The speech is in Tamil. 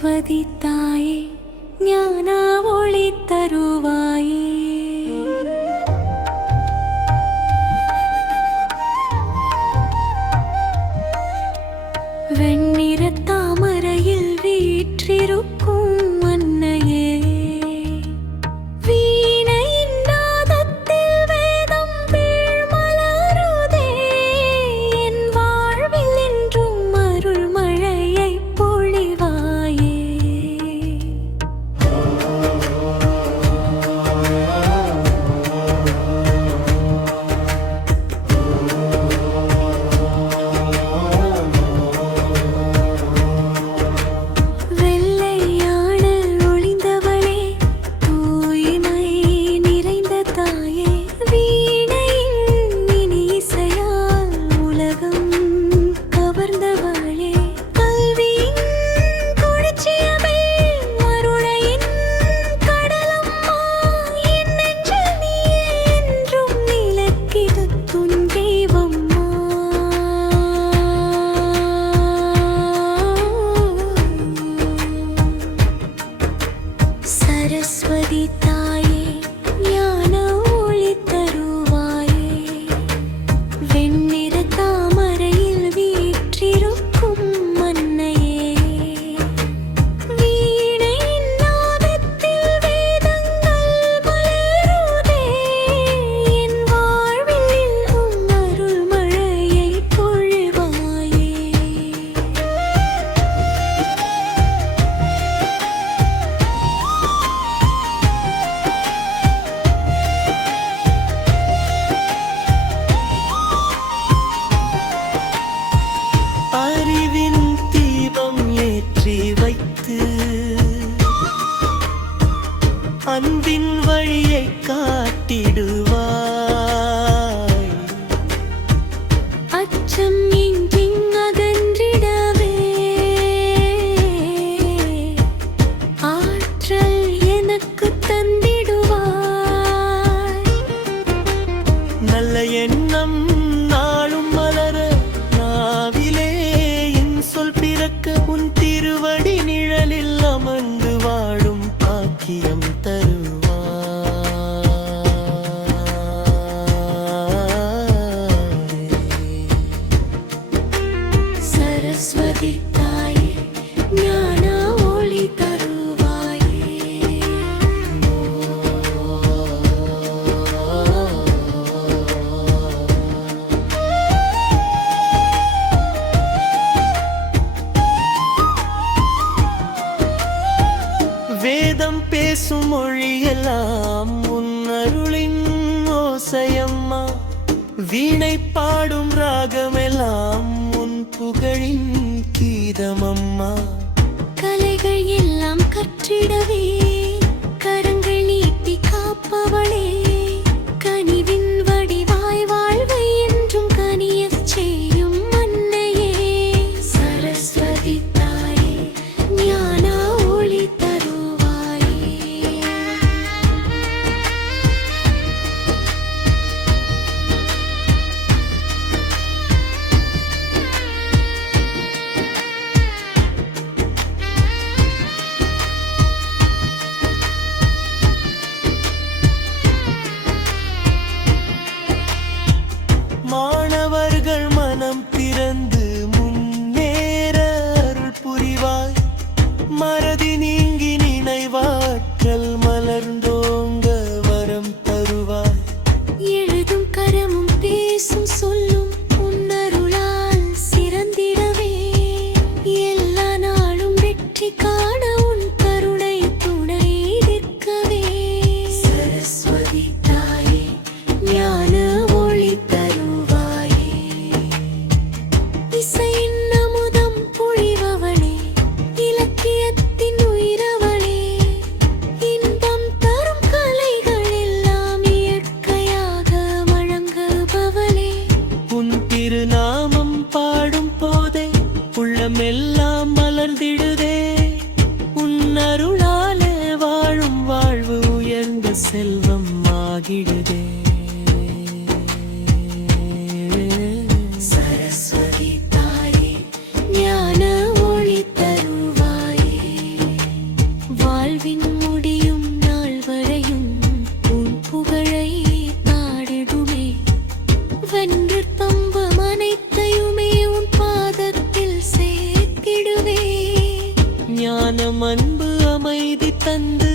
சரஸ்வதி தாயே ஞான ஒளி தருவாயே. வெண்ணிற தாமரையில் வீற்றிருக்கும் அன்னையே, வீணையின் நாதத்தில் வேதம் வீழ்மலருதே. என் வாழ்வில் என்றும் அருள் மழையை பொழிவாயே. சரஸ்வதி தாயே ஞான ஒளி தருவாயே. வெண்ணிற தாமரையில் வீற்றிருக்கும் அன்னையே, வீணையின் நாதத்தில் வேதங்கள் மலருதே. என் வாழ்வில் என்றும் அருள் மழையை பொழிவாயே. அறிவின் தீபம் ஏற்றி வைத்து அன்பின் வழியை காட்டிடுவாய். அச்சம் இங்கிங் அகன்றிடவே ஆற்றல் எனக்கு தந்திடுவாய். நல்ல எண்ணம் நாளும் மலர நாவிலே என் சொல் பிறக்க உன் திருவடி நிழலில் அமர்ந்து வாழும் பாக்கியம் தருவாய். சரஸ்வதி தாயே ஞான ஒளி தருவாயே. வேதம் பேசும் மொழியெல்லாம் உன் அருளின் ஓசையம்மா. வீணை பாடும் ராகமெல்லாம் உன் புகழின் கீதமம்மா. கலைகள் எல்லாம் கற்றிடவே கரங்கள் நீட்டி காப்பவளே, கனிவின் வடிவாய் வாழ்வை என்றும் கனியச் செய்யும் அன்னையே. சரஸ்வதி தாயே ஞான ஒளி தருவாயே. தந்து